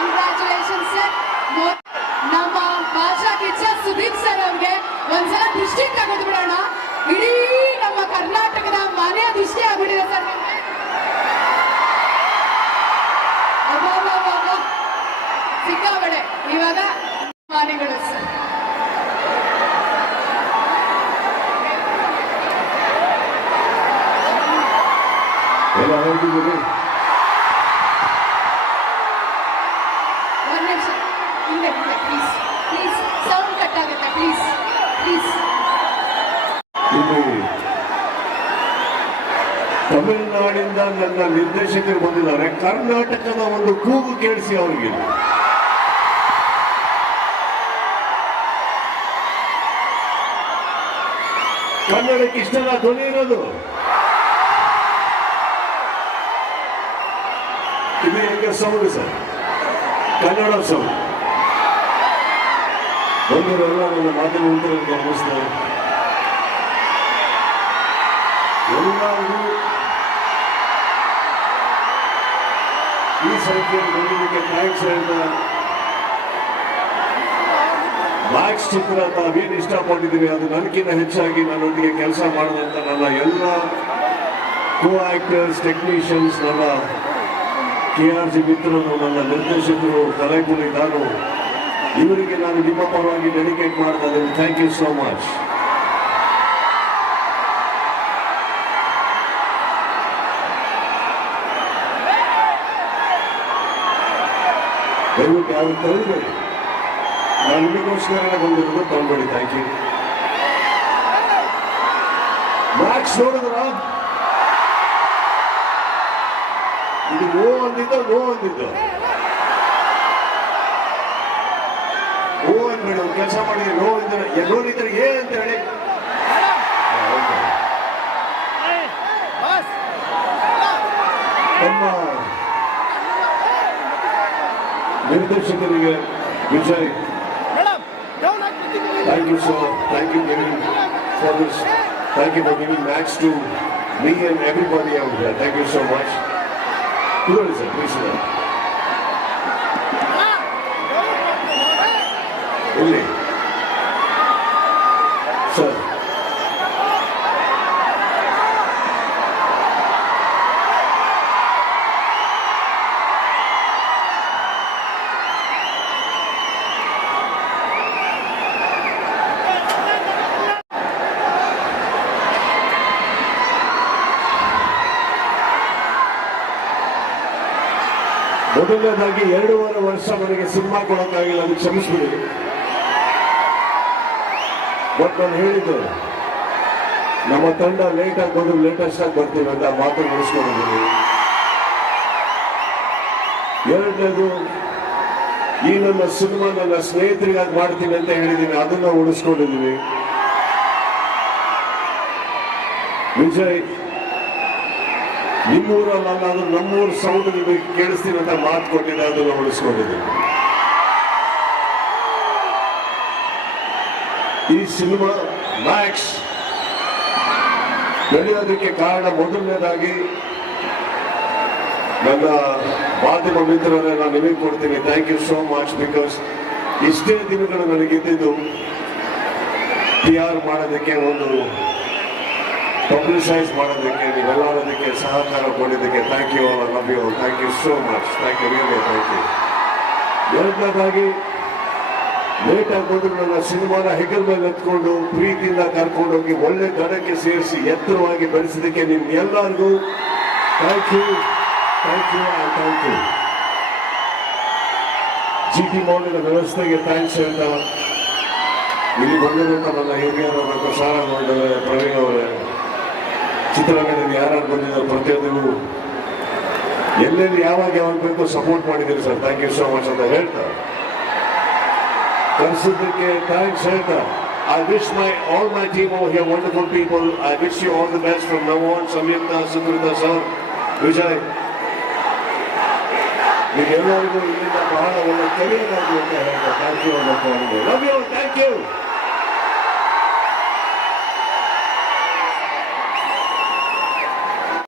Congratulations sir. ನಮ್ಮ ಭಾಷಾ Kichcha Sudeep sir ಅವ್ರಿಗೆ ಒಂದ್ಸಲ ದೃಷ್ಟಿ ತಗೊಂಡು ಬಿಡೋಣ. ಇಡೀ ನಮ್ಮ ಕರ್ನಾಟಕದ ಮನೆಯ ದೃಷ್ಟಿ ಆಗ್ಬಿಟ್ಟಿದೆ ಸರ್ ನಿಮ್ಗೆ. ಸಿಕ್ಕಾಬಡೆ ಇವಾಗ ಮಾನೆಗಳು ಸರ್. ಒಂದು ನಿಮಿಷ ಹಿಂದೆ ಪ್ಲೀಸ್ ಪ್ಲೀಸ್, ಸೌಂಡ್ ಕಟ್ ಆಗುತ್ತೆ ಪ್ಲೀಸ್ ಪ್ಲೀಸ್. ತಮಿಳುನಾಡಿಂದ ನನ್ನ ನಿರ್ದೇಶಕರು ಬಂದಿದ್ದಾರೆ. ಕರ್ನಾಟಕದ ಒಂದು ಕೂಗು ಕೇಳಿಸಿ ಅವರಿಗೆ. ಕನ್ನಡಕ್ಕೆ ಇಷ್ಟೆಲ್ಲ ಧ್ವನಿ ಇರೋದು ಇದು ಹೆಂಗೆ ಸೌಂಡ್ ಸರ್, ಕನ್ನಡ ಸೌಂಡ್. ಬಂದವರೆಲ್ಲ ನನ್ನ ಮಾಧ್ಯಮ ಮಿತ್ರರಿಗೆ ನಮಸ್ಕಾರ. ಎಲ್ಲರಿಗೂ ಈ ಸಂಖ್ಯೆಯಲ್ಲಿ ಬಂದಿದ್ದಕ್ಕೆ ಥ್ಯಾಂಕ್ಸ್ ಹೇಳ್ತಾ, ಮ್ಯಾಕ್ಸ್ ಚಿತ್ರ ತಾವೇನು ಇಷ್ಟಪಟ್ಟಿದ್ದೀವಿ ಅದು ನನಗಿಂತ ಹೆಚ್ಚಾಗಿ ನನ್ನೊಂದಿಗೆ ಕೆಲಸ ಮಾಡಿದಂಥ ನನ್ನ ಎಲ್ಲ ಕೋ ಆಕ್ಟರ್ಸ್, ಟೆಕ್ನಿಷಿಯನ್ಸ್, ನನ್ನ KRG ಮಿತ್ರರು, ನನ್ನ ನಿರ್ದೇಶಕರು, ಕಲಾಕುಲಿ, ನಾನು ಇವರಿಗೆ ನಾನು ನಿಮ್ಮ ಪರವಾಗಿ ಡೆಡಿಕೇಟ್ ಮಾಡ್ತಾ ಇದ್ದೇನೆ. Thank you so much. ದಯವಿಟ್ಟು ಯಾರು ತರಬೇಡಿ, ನಾನು ನಿಮಗೋಸ್ಕರ ಬಂದಿರೋದು, ತಂದ್ಬೇಡಿ. Thank you. ಮ್ಯಾಕ್ಸ್ ನೋಡಿದ್ರ ಇದು ನೋ ಅಂದಿದ್ದ ಓ ಅಂದ್ಬೇಡಿ. ಒಂದು ಕೆಲಸ ಮಾಡಿದ್ರೆ ನೋ ಇದ್ರೆ ನೋಡಿದ್ರೆ ಏ ಅಂತ ಹೇಳಿ. ನಮ್ಮ ನಿರ್ದೇಶಕರಿಗೆ Vijay, thank you sir, thank you for this, thank you for giving Max to me and everybody out there. Thank you so much. Good sir, please sir. Really sir, ಮೊದಲನೇದಾಗಿ 2.5 ವರ್ಷ ನನಗೆ ಸಿನಿಮಾ ಕೊಡೋಕ್ಕಾಗಿಲ್ಲ, ಅದು ಕ್ಷಮಿಸ್ಬಿಡಿ. ಬಟ್ ನಾನು ಹೇಳಿದ್ದು ನಮ್ಮ ತಂಡ ಲೇಟಾಗಿ ಬಂದು ಲೇಟೆಸ್ಟ್ ಆಗಿ ಬರ್ತೀವಿ ಅಂತ ಮಾತು ಉಳಿಸ್ಕೊಂಡಿದ್ದೀವಿ. ಎರಡನೇದು, ಈ ನನ್ನ ಸಿನಿಮಾ ನನ್ನ ಸ್ನೇಹಿತರಿಗಾಗಿ ಮಾಡ್ತೀನಿ ಅಂತ ಹೇಳಿದ್ದೀನಿ, ಅದನ್ನ ಉಳಿಸ್ಕೊಂಡಿದ್ದೀವಿ. ವಿಜಯ್, ನಿಮ್ಮೂರಲ್ಲ ಅದು ನಮ್ಮೂರು ಸೌಂಡ್ ನಿಮಗೆ ಕೇಳಿಸ್ತೀನಿ ಅಂತ ಮಾತು ಕೊಟ್ಟಿದ್ದೆ, ಅದನ್ನು ಉಳಿಸ್ಕೊಂಡಿದ್ದೀನಿ. ಈ ಸಿನಿಮಾ ಮ್ಯಾಕ್ಸ್ ಬೆಳೆಯೋದಕ್ಕೆ ಕಾರಣ ಮೊದಲನೇದಾಗಿ ನನ್ನ ಮಾಧ್ಯಮ ಮಿತ್ರರನ್ನ ನಾನು ನಿಮಗೆ ಕೊಡ್ತೀನಿ. Thank you so much. Because ಇಷ್ಟೇ ದಿನಗಳು ನನಗಿದ್ದು PR ಮಾಡೋದಕ್ಕೆ, ಒಂದು ಪಬ್ಲಿಸೈಸ್ ಮಾಡೋದಕ್ಕೆ, ನೀವೆಲ್ಲದಕ್ಕೆ ಸಹಕಾರ ಕೊಟ್ಟಿದ್ದಕ್ಕೆ thank you all. Love you, thank you so much. Thank you, really thank you. ಎರಡನೇದಾಗಿ, ಲೇಟಾಗಿ ಬಂದ್ರು ನನ್ನ ಸಿನಿಮಾನ ಹೆಗಲ್ ಮೇಲೆ ಎತ್ಕೊಂಡು ಪ್ರೀತಿಯಿಂದ ಕರ್ಕೊಂಡೋಗಿ ಒಳ್ಳೆ ದಡಕ್ಕೆ ಸೇರಿಸಿ ಎತ್ತರವಾಗಿ ಬೆಳೆಸಿದ್ದಕ್ಕೆ ನಿಮ್ಗೆಲ್ಲರಿಗೂ thank you, thank you, thank you. GT ಮಾಲಿನ ವ್ಯವಸ್ಥೆಗೆ ಥ್ಯಾಂಕ್ಸ್ ಹೇಳ್ತಾ, ಇಲ್ಲಿ ಬಂದಿರುವಂತ ನನ್ನ ಹಿರಿಯರ ಪ್ರಸಾರ ಮಾಡಿದರೆ ಪ್ರವೀಣ್ ಅವರೇ, ಚಿತ್ರರಂಗದಲ್ಲಿ ಯಾರು ಬಂದಿದ್ದಾರೆ ಪ್ರತಿಯೊಂದಿಗೂ ಎಲ್ಲೆಲ್ಲಿ ಯಾವಾಗ ಬೇಕು ಸಪೋರ್ಟ್ ಮಾಡಿದ್ದೀರಿ sir. Thank you so much ಅಂತ ಹೇಳ್ತಾ, ಕರೆಸಿದ್ದಕ್ಕೆ ಥ್ಯಾಂಕ್ಸ್ ಹೇಳ್ತಾ, I wish all my team over here, wonderful people, I wish you all the best from now on. Samyukta, Sukrita sir, Vijay, ನೀವೆಲ್ಲರಿಗೂ ಇಲ್ಲಿಂದ ಬಹಳ ಒಳ್ಳೆ ಕೆರಿಯರ್ ಆಗಿ ಅಂತ ಹೇಳ್ತಾ thank you. Love you, thank you.